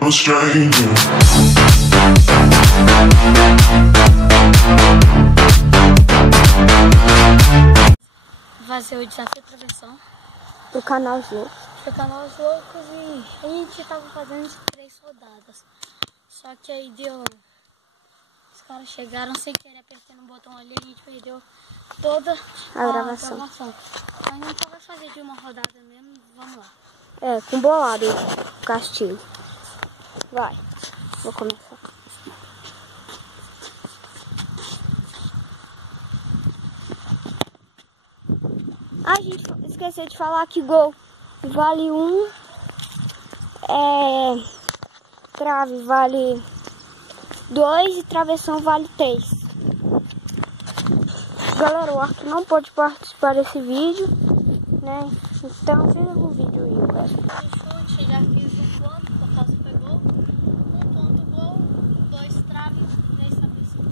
a stranger. Fazer o desafio de travessão Pro canal Os Loucos. pro canal Os Loucos e a gente tava fazendo de 3 rodadas. Só que aí deu. Os caras chegaram sem querer, apertando um botão ali, a gente perdeu toda A gravação. Então a gente só vai fazer de uma rodada mesmo, vamos lá. É, com bolado, o castigo. Vai, vou começar. A gente esqueceu de falar que gol vale 1, trave vale 2 e travessão vale 3. Galera, o Arthur não pode participar desse vídeo, né? Então fica o vídeo aí, cara. Chute, já fiz um ponto, por causa foi gol. 1 ponto gol, 2 traves, 3 travessão.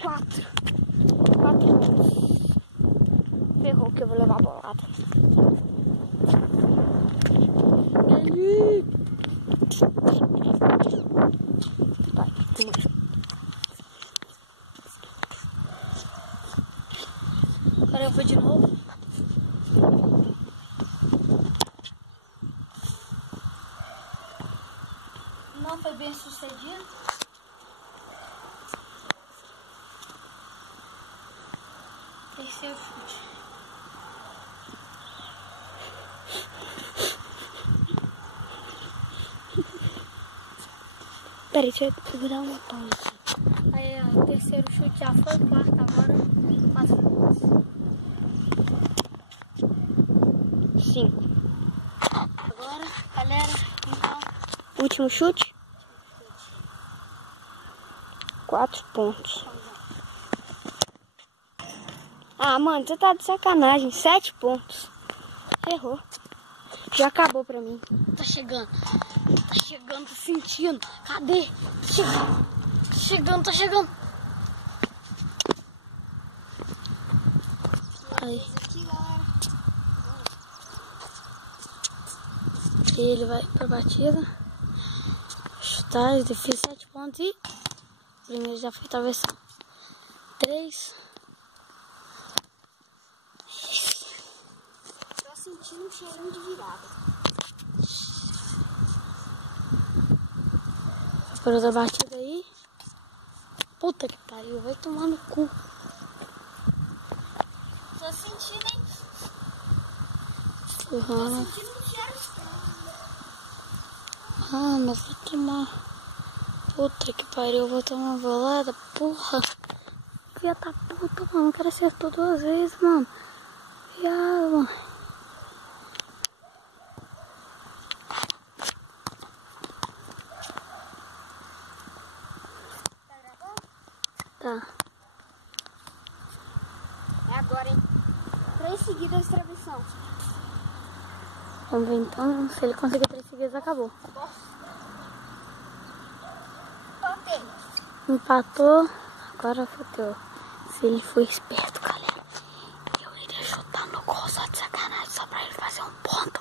4 gols. Ferrou que eu vou levar a bolada. Vai, Agora eu vou de novo. Não foi bem sucedido. Terceiro chute. Peraí, deixa eu dar uma pausa. Aí, ó, o terceiro chute já foi, o quarto agora, 4 pontos. 5. Agora, galera, então, Último chute. 4 pontos. Ah, mano, você tá de sacanagem. 7 pontos. Errou. Já acabou pra mim. tá chegando, tô sentindo. Cadê? Tá chegando. Aí. Ele vai pra batida. Chutar, ele fez 7 pontos e o primeiro já foi travessão. 3. Tô sentindo um cheirinho de virada. Por outra batida aí. Puta que pariu, vai tomar no cu. Tô sentindo, hein? Uhum. Tô sentindo um cheiro estranho. Ah, mas vou tomar. Puta que pariu, eu vou tomar uma bolada. Porra. Filha da puta, mano. O cara acertou 2 vezes, mano. Viado, mano. Tá gravando? Tá. É agora, hein? 3 seguidas de travessão. Vamos ver então. Se ele conseguir 3 seguidas, acabou. Patei. Empatou. Agora fodeu. Se ele for esperto, galera, eu iria chutar no gol só de sacanagem, só pra ele fazer um ponto.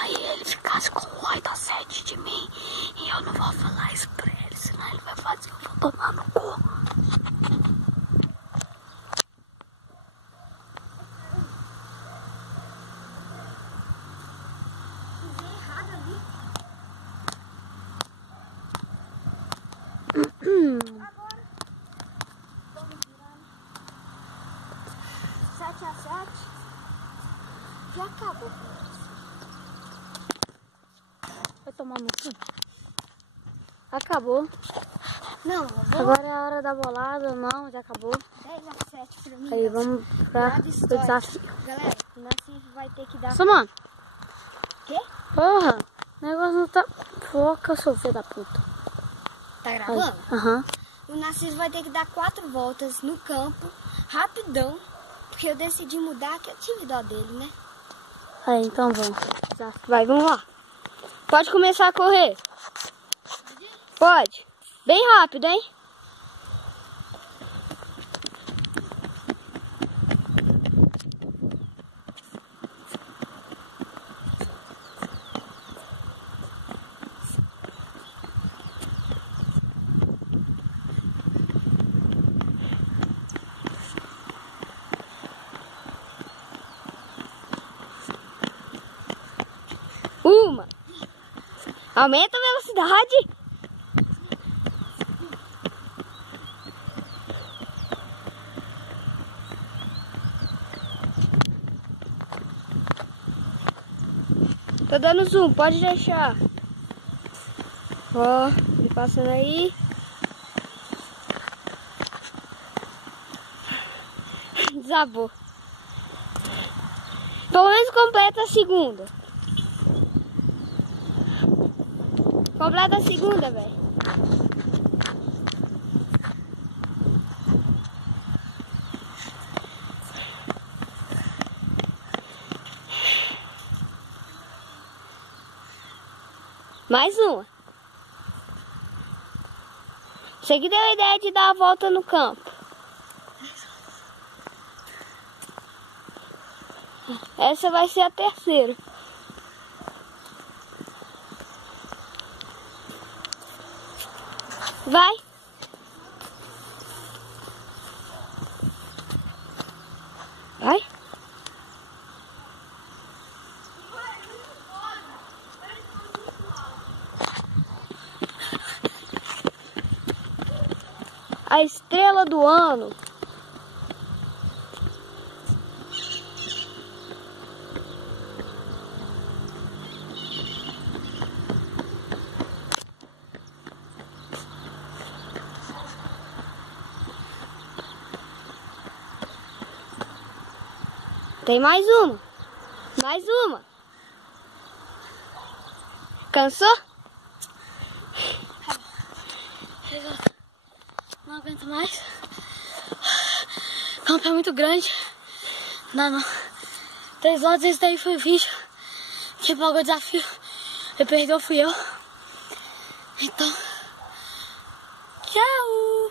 Aí ele ficasse com 8 a 7 de mim. E eu não vou falar isso pra ele, senão ele vai fazer eu vou tomar no cu. Fiz errado ali. Agora. Vamos virar. 7 a 7. Já acabou. Vai tomar no cu. Acabou. Não, eu vou. Agora é a hora da bolada. Não, já acabou. 10 a 7 pra mim. Aí vamos pra Nada o histórico. desafio. Galera, o Nassim vai ter que dar... Nossa, mano. Quê? Porra. O negócio não tá... Foca, seu filho da puta. Tá Aí. gravando? Aham. O Narciso vai ter que dar 4 voltas no campo, rapidão, porque eu decidi mudar, que eu tive dó dele, né? Aí, então vamos. Vai, vamos lá. Pode começar a correr. Pode. Bem rápido, hein? Uma. Aumenta a velocidade. Tô dando zoom, pode deixar. Ó, ele passando aí. Desabou. Pelo menos completa a segunda. Completa a segunda, velho. Mais uma. Você que deu a ideia de dar a volta no campo. Essa vai ser a terceira. Vai. Vai. A estrela do ano. Tem mais uma. Mais uma. Cansou? Não aguento mais. O campo é muito grande. Não. 3 horas, esse daí foi o vídeo. Quem pagou o desafio e perdeu fui eu. Então, tchau.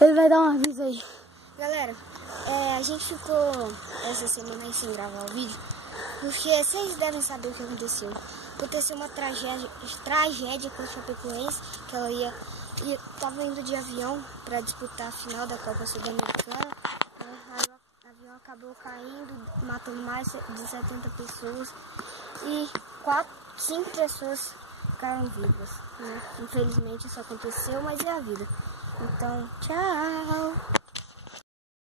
Ele vai dar um aviso aí. Galera, a gente ficou essa semana aí sem gravar o vídeo, porque vocês devem saber o que aconteceu. Aconteceu uma tragédia com a Chapecoense, que ela tava indo de avião para disputar a final da Copa Sul-Americana. Aí o avião acabou caindo, matando mais de 70 pessoas e 5 pessoas ficaram vivas, né? Infelizmente isso aconteceu, mas é a vida. Então, tchau!